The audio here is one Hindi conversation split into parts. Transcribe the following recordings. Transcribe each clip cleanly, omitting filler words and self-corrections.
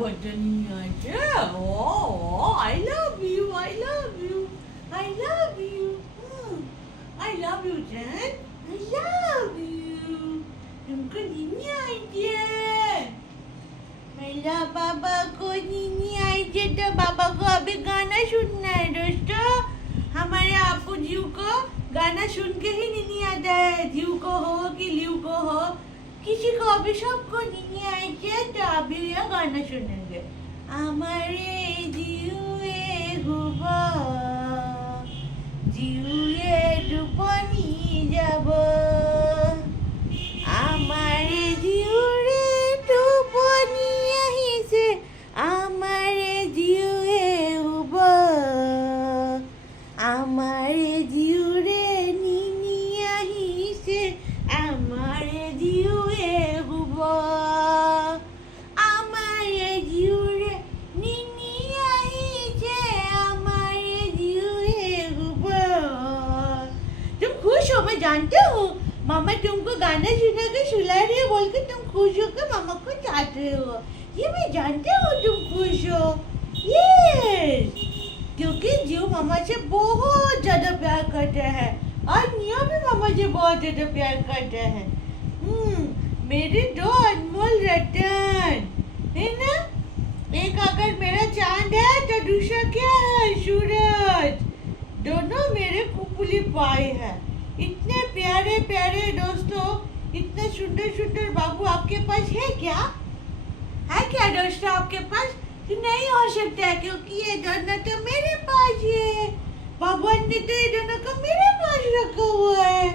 বড্ড নিয়ে আছে ও I love you I love you I love you I love you জান आई लव यू तुमको नीनी आई है मेरा बाबा को नीनी आई है तो बाबा को अभी गाना सुनना है दोस्तों हमारे आपू जीव को गाना सुन के ही नीनी आता है जीव को हो कि ल्यू को हो किसी को अभी सबको नीनी आई है तो अभी ये गाना सुनेंगे हमारे जीवे हुआ जीवे टुपनी যাব আমারে জিউরে টুপনি আহিছে আমারে জিউরে হুব আমারে জিউরে নিনি আহিছে আমারে জিউরে হুব আমারে জিউরে নিনি আহিছে আমারে জিউরে হুব तुम खुश हो मैं जानती हूँ मामा तुमको गाना सुना के सुला रही है बोल के तुम खुश होकर मामा को चाट रहे हो ये मैं जानती हूँ तुम खुश हो यस क्योंकि जीव मामा से बहुत ज्यादा प्यार करते हैं और निया भी मामा से बहुत ज्यादा प्यार करते हैं मेरे दो अनमोल रतन है ना एक अगर मेरा चांद है तो दूसरा क्या है सूरज दोनों मेरे कुकुली पाए हैं इतने प्यारे प्यारे दोस्तों इतने सुंदर सुंदर बाबू आपके पास है क्या दोस्तों आपके पास नहीं हो सकता है क्योंकि ये दोनों तो मेरे पास है भगवान ने तो ये दोनों को मेरे पास रखा हुआ है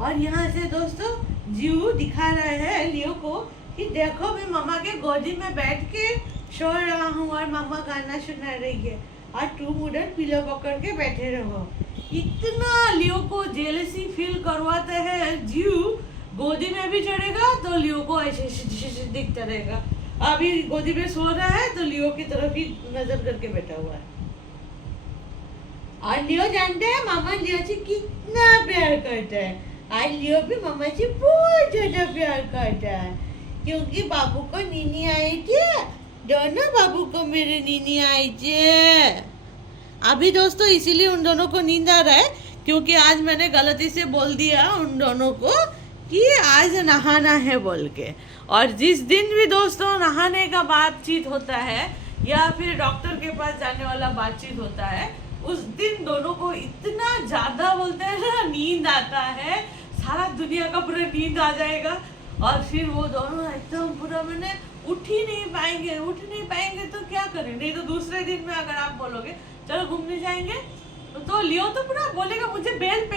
और यहाँ से दोस्तों जीव दिखा रहे हैं लियो को कि देखो मैं मामा के गोदी में बैठ के सो रहा हूँ और मामा गाना सुना रही है और तुम उधर पिलो पकड़ के बैठे रहो इतना लियो को जेलसी फील करवाते हैं जीव गोदी में भी चढ़ेगा तो लियो को ऐसे दिखता रहेगा अभी गोदी में सो रहा है तो लियो की तरफ ही नजर करके बैठा हुआ है और लियो जानते हैं मामा लियो से कितना प्यार करता है आज लियो भी मामा से बहुत ज्यादा प्यार करता है क्योंकि बाबू को नीनी आई थी दोनों बाबू को मेरे नीनी आई थी अभी दोस्तों इसीलिए उन दोनों को नींद आ रहा है क्योंकि आज मैंने गलती से बोल दिया उन दोनों को कि आज नहाना है बोल के और जिस दिन भी दोस्तों नहाने का बातचीत होता है या फिर डॉक्टर के पास जाने वाला बातचीत होता है उस दिन दोनों को इतना ज़्यादा बोलते हैं ना नींद आता है सारा दुनिया का पूरा नींद आ जाएगा और फिर वो दोनों एकदम पूरा मैंने उठ नहीं पाएंगे तो क्या करें नहीं तो दूसरे दिन में अगर आप बोलोगे चलो घूमने जाएंगे तो लियो तो पूरा बोलेगा मुझे बेल्ट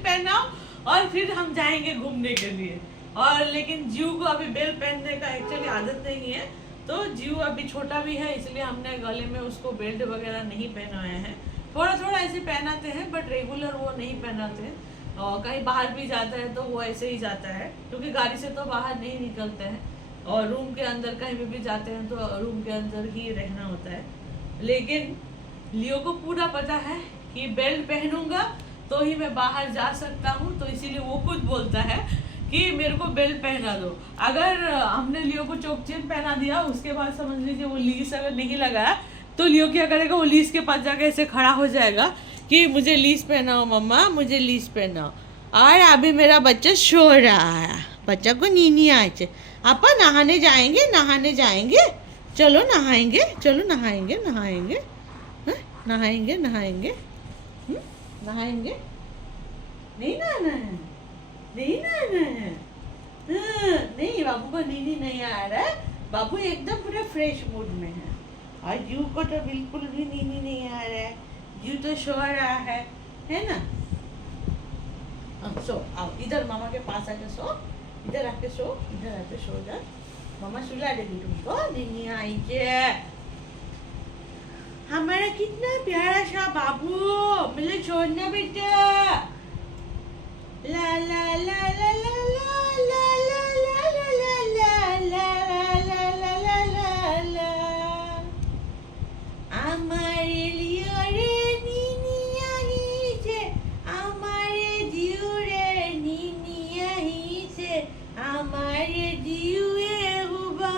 पहनाओ और फिर हम जाएंगे घूमने के लिए और लेकिन जीव को अभी बेल्ट पहनने का एक्चुअली आदत नहीं है तो जीव अभी छोटा भी है इसलिए हमने गले में उसको बेल्ट वगैरह नहीं पहनाया है थोड़ा ऐसे पहनाते हैं बट रेगुलर वो नहीं पहनाते और कहीं बाहर भी जाता है तो वो ऐसे ही जाता है क्योंकि गाड़ी से तो बाहर नहीं निकलते हैं और रूम के अंदर कहीं भी जाते हैं तो रूम के अंदर ही रहना होता है लेकिन लियो को पूरा पता है कि बेल्ट पहनूंगा तो ही मैं बाहर जा सकता हूँ तो इसीलिए वो खुद बोलता है कि मेरे को बेल्ट पहना दो अगर हमने लियो को चोक चेन पहना दिया उसके बाद समझ लीजिए वो लीस अगर नहीं लगाया तो लियो क्या करेगा वो लीस के पास जाकर ऐसे खड़ा हो जाएगा कि मुझे लीस पहनाओ मम्मा मुझे लीस पहनाओ और अभी मेरा बच्चा सो रहा है बच्चा को नींद आए आपा नहाने जाएंगे चलो नहाएंगे नहाएंगे नहीं नहाना है नहीं बाबू को नींद नहीं आ रहा है बाबू एकदम पूरा फ्रेश मूड में है और जू को तो बिल्कुल भी नींद नहीं आ रहा है जू तो सो रहा है ना सो आओ इधर मामा के पास आके सो इधर आके सो जा मामा सुला देगी तुमको नींद आई है हमारा कितना प्यारा सा बाबू मुझे छोड़ना बेटा ला ला ला ला ला ला ला ला ला ला ला ला ला ला ला ला हमारे लिए रे नीनी आई से हमारे जीव रे नीनी आई से हमारे जीवे हुआ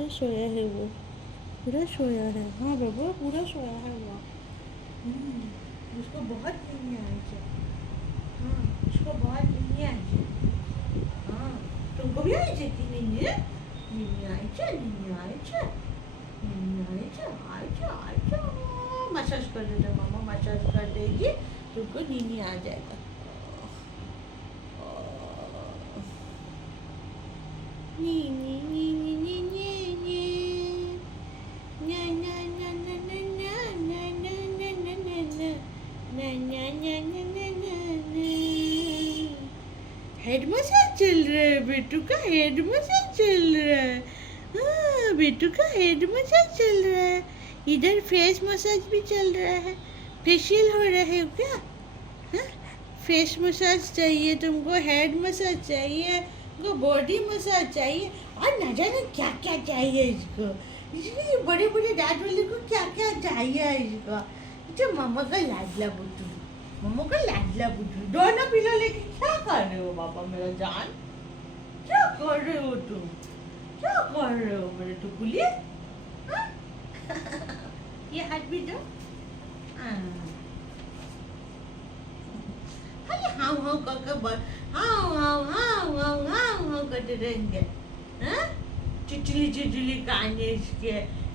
मस्त सोया है वो, पूरा सोया है। हाँ बाबू पूरा सोया है वो। उसको बहुत नींद आई है। हाँ उसको बहुत नींद आई है। हाँ तुमको भी आई थी नींद? नींद आई है, नींद आई है, नींद आई है, आई है, आई है। मसाज कर देते मामा, मसाज कर देगी तुमको नींद आ जाएगा। नी नी नी नी नी नी नी ना ना ना ना ना ना ना ना ना ना ना ना ना ना ना ना ना। हेड मसाज चल रहा है बेटू का, हेड मसाज चल रहा है। हाँ बेटू का हेड मसाज चल रहा है। इधर फेस मसाज भी चल रहा है। फेशियल हो रहा है क्या? हाँ फेस मसाज चाहिए तुमको, हेड मसाज चाहिए तुमको, बॉडी मसाज चाहिए, और न जाने क्या क्या चाहिए इसको। इसलिए बड़े बड़े दांत वाले को क्या क्या चाहिए इसको। जो मामा का लाडला बुद्धू, मामा का लाडला बुद्धू। दोनों पिलो लेके क्या कर रहे हो बाबा मेरा जान? क्या कर रहे हो तुम? क्या कर रहे हो मेरे टुकुली? ये हाथ भी दो। खाली हाँ हाँ करके हाँ हाँ हाँ हाँ हाँ हाँ करते रहेंगे। हाँ चिचली चिचली कान है इसके,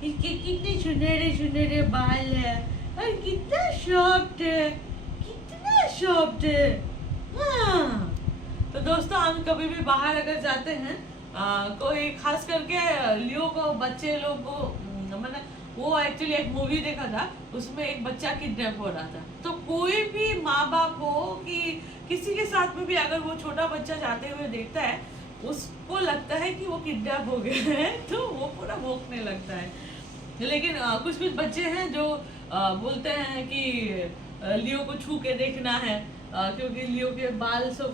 इसके कितने सुनहरे सुनहरे बाल है, और कितना सॉफ्ट है, कितना सॉफ्ट है। हाँ तो दोस्तों हम कभी भी बाहर अगर जाते हैं कोई खास करके लियो को बच्चे लोग को मैंने वो एक्चुअली एक मूवी देखा था, उसमें एक बच्चा किडनैप हो रहा था। तो कोई भी माँ बाप हो कि किसी के साथ में भी अगर वो छोटा बच्चा जाते हुए देखता है, उसको लगता है कि वो किडनैप हो गया है, तो वो पूरा भौंकने लगता है। लेकिन कुछ कुछ बच्चे हैं जो बोलते हैं कि लियो को छू के देखना है, क्योंकि लियो के बाल सब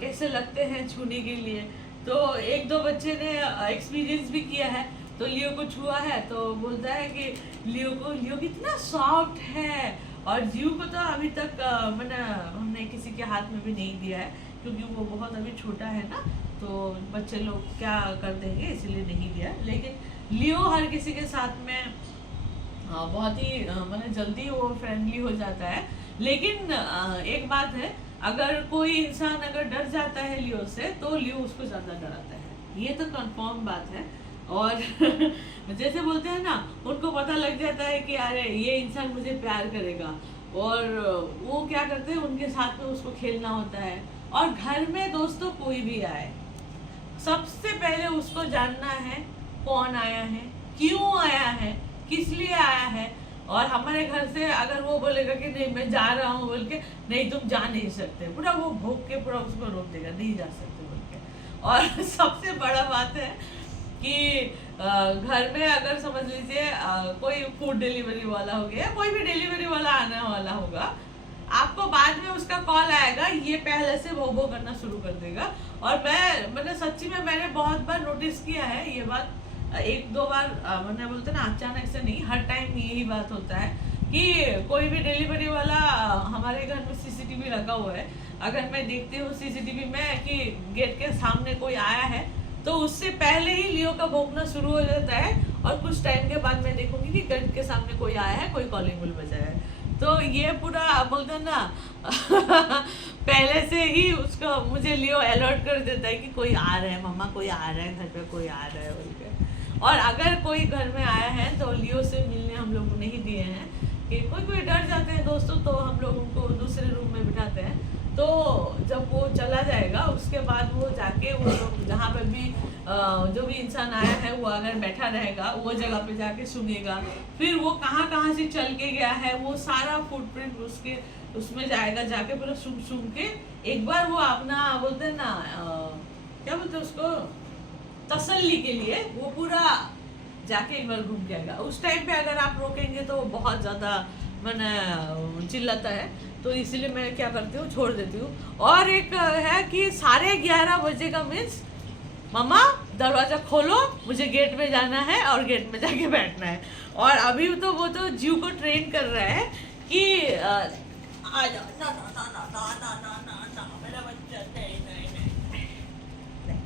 कैसे लगते हैं छूने के लिए। तो एक दो बच्चे ने एक्सपीरियंस भी किया है, तो लियो को छुआ है तो बोलता है कि लियो कितना सॉफ्ट है। और जीव को तो अभी तक मैंने हमने किसी के हाथ में भी नहीं दिया है, क्योंकि वो बहुत अभी छोटा है ना, तो बच्चे लोग क्या कर देंगे इसलिए नहीं दिया। लेकिन लियो हर किसी के साथ में बहुत ही मैंने जल्दी वो फ्रेंडली हो जाता है। लेकिन एक बात है, अगर कोई इंसान अगर डर जाता है लियो से, तो लियो उसको ज़्यादा डराता है, ये तो कंफर्म बात है। और जैसे बोलते हैं ना, उनको पता लग जाता है कि अरे ये इंसान मुझे प्यार करेगा, और वो क्या करते हैं उनके साथ में उसको खेलना होता है। और घर में दोस्तों कोई भी आए, सबसे पहले उसको जानना है कौन आया है, क्यों आया है, किस लिए आया है। और हमारे घर से अगर वो बोलेगा कि नहीं मैं जा रहा हूँ बोल के, नहीं तुम जा नहीं सकते, पूरा वो भोग के पूरा उसको रोक देगा, नहीं जा सकते बोल के। और सबसे बड़ा बात है कि घर में अगर समझ लीजिए कोई फूड डिलीवरी वाला हो गया, कोई भी डिलीवरी वाला आने वाला होगा, आपको बाद में उसका कॉल आएगा, ये पहले से वो करना शुरू कर देगा। और मैंने सच्ची में मैंने बहुत बार नोटिस किया है ये बात, एक दो बार मैंने बोलते ना अचानक से नहीं, हर टाइम यही बात होता है कि कोई भी डिलीवरी वाला हमारे घर में सीसीटीवी लगा हुआ है, अगर मैं देखती हूँ सीसीटीवी में कि गेट के सामने कोई आया है, तो उससे पहले ही लियो का भौंकना शुरू हो जाता है। और कुछ टाइम के बाद मैं देखूंगी कि गेट के सामने कोई आया है, कोई कॉलिंग बेल बजाया है। तो ये पूरा बोलते हैं ना पहले से ही उसको मुझे लियो अलर्ट कर देता है कि कोई आ रहा है, मम्मा कोई आ रहा है, घर पे कोई आ रहा है बोल के। और अगर कोई घर में आया है तो लियो से मिलने हम लोग नहीं दिए हैं, कि कोई कोई डर जाते हैं दोस्तों, तो हम लोग उनको दूसरे रूम में बिठाते हैं। तो जब वो चला जाएगा उसके बाद वो जाके वो लोग जहाँ पे भी जो भी इंसान आया है वो अगर बैठा रहेगा, वो जगह पे जाके सुनेगा, फिर वो कहाँ कहाँ से चल के गया है वो सारा फुटप्रिंट उसके उसमें जाएगा, जाके पूरा सुन के एक बार वो अपना बोलते हैं ना क्या बोलते हैं उसको, तसल्ली के लिए वो पूरा जाके एक बार घूम के आएगा। उस टाइम पे अगर आप रोकेंगे तो बहुत ज़्यादा मैंने चिल्लाता है, तो इसीलिए मैं क्या करती हूँ, छोड़ देती हूँ। और एक है कि 11:30 बजे का मीन्स मम्मा दरवाज़ा खोलो, मुझे गेट में जाना है और गेट में जाके बैठना है। और अभी तो वो तो जीव को ट्रेन कर रहा है कि आ जाओ, ना ना ना ना ना ना ना ना ना मेरा बच्चा, नहीं नहीं नहीं।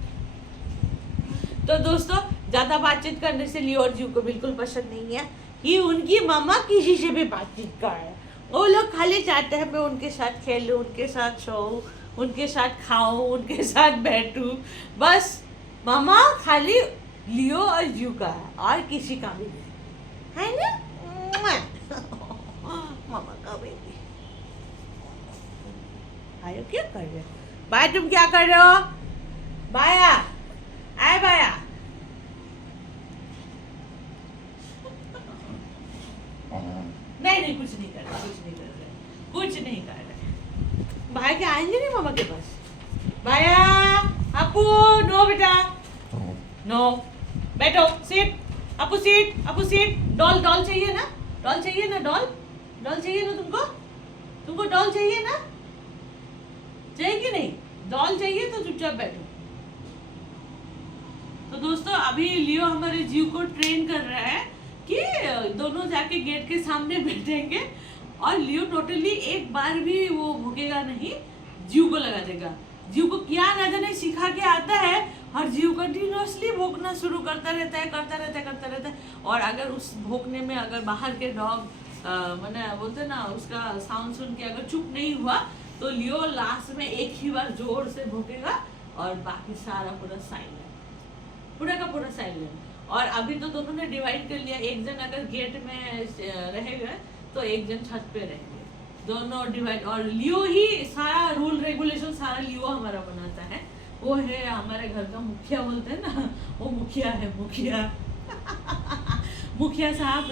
तो दोस्तों ज्यादा बातचीत करने से लियो और जीव को बिल्कुल पसंद नहीं है कि उनकी मम्मा किसी से भी बातचीत करे। वो लोग खाली चाहते हैं मैं उनके साथ खेलूं, उनके साथ सोऊं, उनके साथ खाऊं, उनके साथ बैठूं, बस मम्मा खाली लियो और जीव का है और किसी का भी नहीं है ना। मम्मा का बेबी आयो क्या कर रहे हो? बाय, तुम क्या कर रहे हो? बाया आए बाया। नहीं नहीं कुछ नहीं कर रहे, कुछ नहीं कर रहे, कुछ नहीं कर रहे। भाई के आएंगे नहीं मामा के पास? भाया अपू नो बेटा नो, बैठो सीट, अपू सीट, अपू सीट। डॉल डॉल चाहिए ना? डॉल चाहिए ना? डॉल डॉल चाहिए ना तुमको? तुमको डॉल चाहिए ना? चाहिए कि नहीं? डॉल चाहिए तो चुपचाप बैठो। तो दोस्तों अभी लियो हमारे जीव को ट्रेन कर रहा है कि दोनों जाके गेट के सामने बैठेंगे और लियो टोटली एक बार भी वो भूकेगा नहीं, जीव को लगा देगा। जीव को क्या ना जाने सिखा के आता है और जीव कंटिन्यूअसली भोंकना शुरू करता रहता है, करता रहता है, करता रहता है। और अगर उस भोंकने में अगर बाहर के डॉग मैंने बोलते ना उसका साउंड सुन के अगर चुप नहीं हुआ तो लियो लास्ट में एक ही बार जोर से भोंकेगा और बाकी सारा पूरा साइलेंट, पूरा का पूरा साइलेंट। और अभी तो दोनों ने डिवाइड कर लिया, एक जन अगर गेट में रहेगा तो एक जन छत पे रहेंगे, दोनों डिवाइड। और लियो ही सारा रूल रेगुलेशन सारा लियो हमारा बनाता है, वो है हमारे घर का मुखिया बोलते हैं ना, वो मुखिया है, मुखिया। मुखिया साहब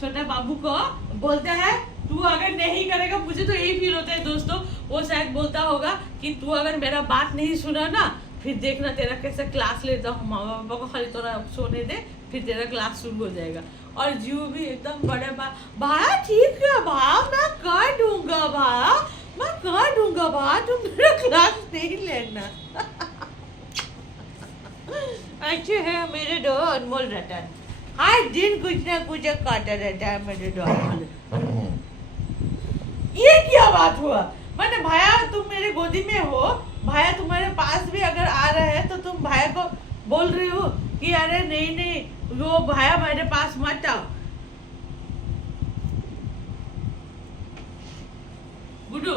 छोटा बाबू को बोलता है तू अगर नहीं करेगा, मुझे तो यही फील होता है दोस्तों, वो शायद बोलता होगा कि तू अगर मेरा बात नहीं सुना ना फिर देखना तेरा कैसे क्लास लेता हूँ, मामा पापा को खाली थोड़ा सोने दे फिर तेरा क्लास शुरू हो जाएगा। और जीव भी एकदम बड़े भाई ठीक है भा मैं कर दूंगा भा, मैं कर दूंगा भा, तुम मेरा क्लास नहीं लेना। अच्छे है मेरे दो अनमोल रतन, हर दिन कुछ ना कुछ काटा रहता है मेरे दो अनमोल। ये क्या बात हुआ? मैंने भाया तुम मेरे गोदी में हो, भाया तुम्हारे पास भी अगर आ रहा है तो तुम भाया को बोल रही हो कि अरे नहीं नहीं वो भाया मेरे पास मत आओ। गुड्डू